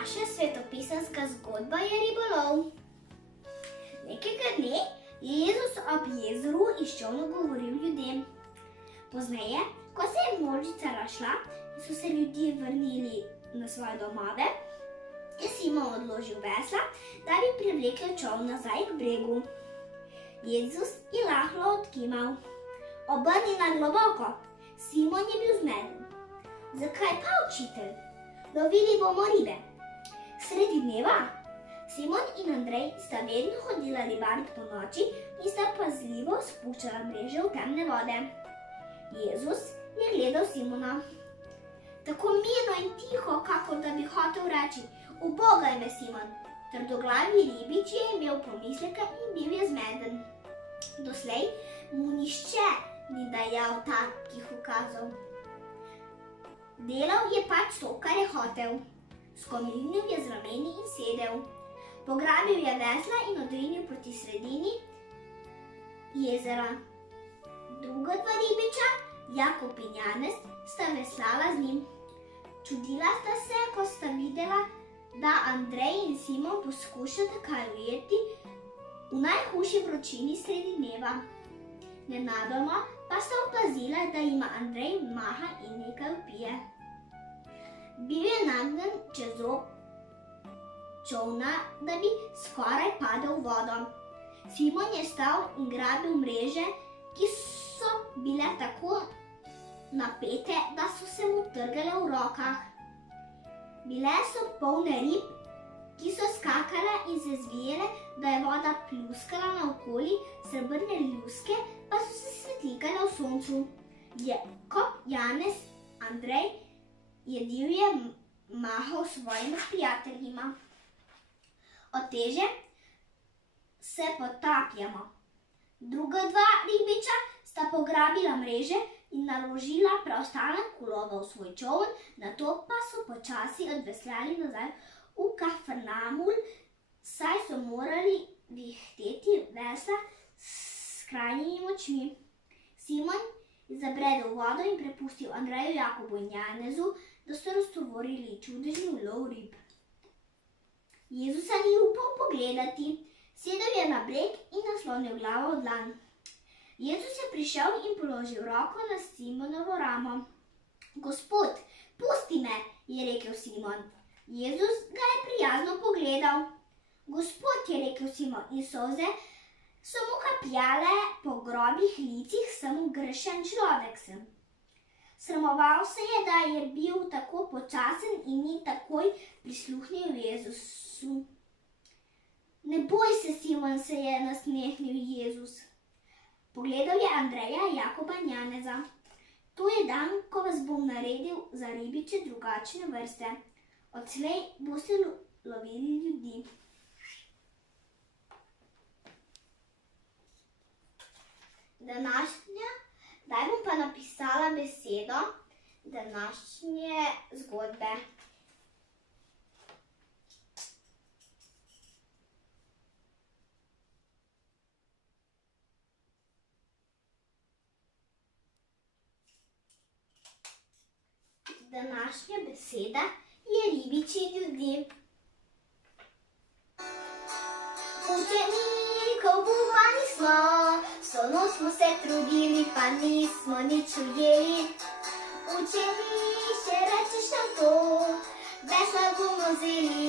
Naša svetopisanska zgodba je ribolov. Nekega dne je Jezus ob jezeru iz čolna govoril ljudem. Pozneje, ko se je množica razšla in so se ljudje vrnili na svoje domove, je Simon odložil vesla, da bi privlekel čoln nazaj k bregu. Jezus je rahlo odkimal. Obrni na globoko. Simon je bil zmeden. Zakaj pa, učitelj? Lovili bomo ribe. Sredi dneva Simon in Andrej sta vedno hodila ribarit po noči in sta pazljivo spuščala mreže v temne vode. Jezus je gledal Simona. Tako mirno in tiho, kakor da bi hotel reči: "Ubogaj me, Simon." Trdoglavi ribič je imel pomisleke in bil je zmeden. Doslej mu nihče ni dajal takih ukazov. Delal je pač to, kar je hotel. Skomlinil je z rameni in sedel. Pograbil je vesla in odrinil proti sredini jezera. Druga dva ribiča, Jakob in Janez, sta veslala z njim. Čudila sta se, ko sta videla, da Andrej in Simon poskušata kaj ujeti v najhujši vročini sredi dneva. Nenadoma pa sta opazila, da jima Andrej maha in nekaj vpije. Bil je nagnjen čez rob čolna, da bi skoraj padel v vodo. Simon je stal in grabil mreže, ki so bile tako napete, da so se mu trgale v rokah. Bile so polne rib, ki so skakale in se zvijele, da je voda pljuskala naokoli, srebrne ljuske pa so se svetlikale v soncu. Jakob, Janez, Andrej je divje mahal svojima prijateljima. Od teže se potapljamo. Druga dva ribiča sta pograbila mreže in naložila preostanek ulova v svoj čoln, nato pa so počasi odveslali nazaj v Kafarnaum, saj so morali vihteti vesla s skrajnimi močmi. Simon je zabredel v vodo in prepustil Andreju, Jakobu in Janezu, da so raztovorili čudežni ulov rib. Jezusa ni upal pogledati. Sedel je na breg in naslonil glavo v dlan. Jezus je prišel in položil roko na Simonovo ramo. "Gospod, pusti me," je rekel Simon. Jezus ga je prijazno pogledal. "Gospod," je rekel Simon, in solze so mu kapljale po grobih licih, samo grešen človek sem. Sramoval se je, da je bil tako počasen in ni takoj prisluhnil Jezusu. "Ne boj se, Simon," se je nasmehnil Jezus. Pogledal je Andreja, Jakoba in Janeza. "To je dan, ko vas bom naredil za ribiče drugačne vrste. Odslej boste lovili ljudi." Zdaj bom pa napisala besedo današnje zgodbe. Današnja beseda je ribiči ljudi. Učenikov bubani smo, vso noč smo se trudili, pa nismo nič ujeli. Učeniče, rečeš nam to, vesla bomo vzeli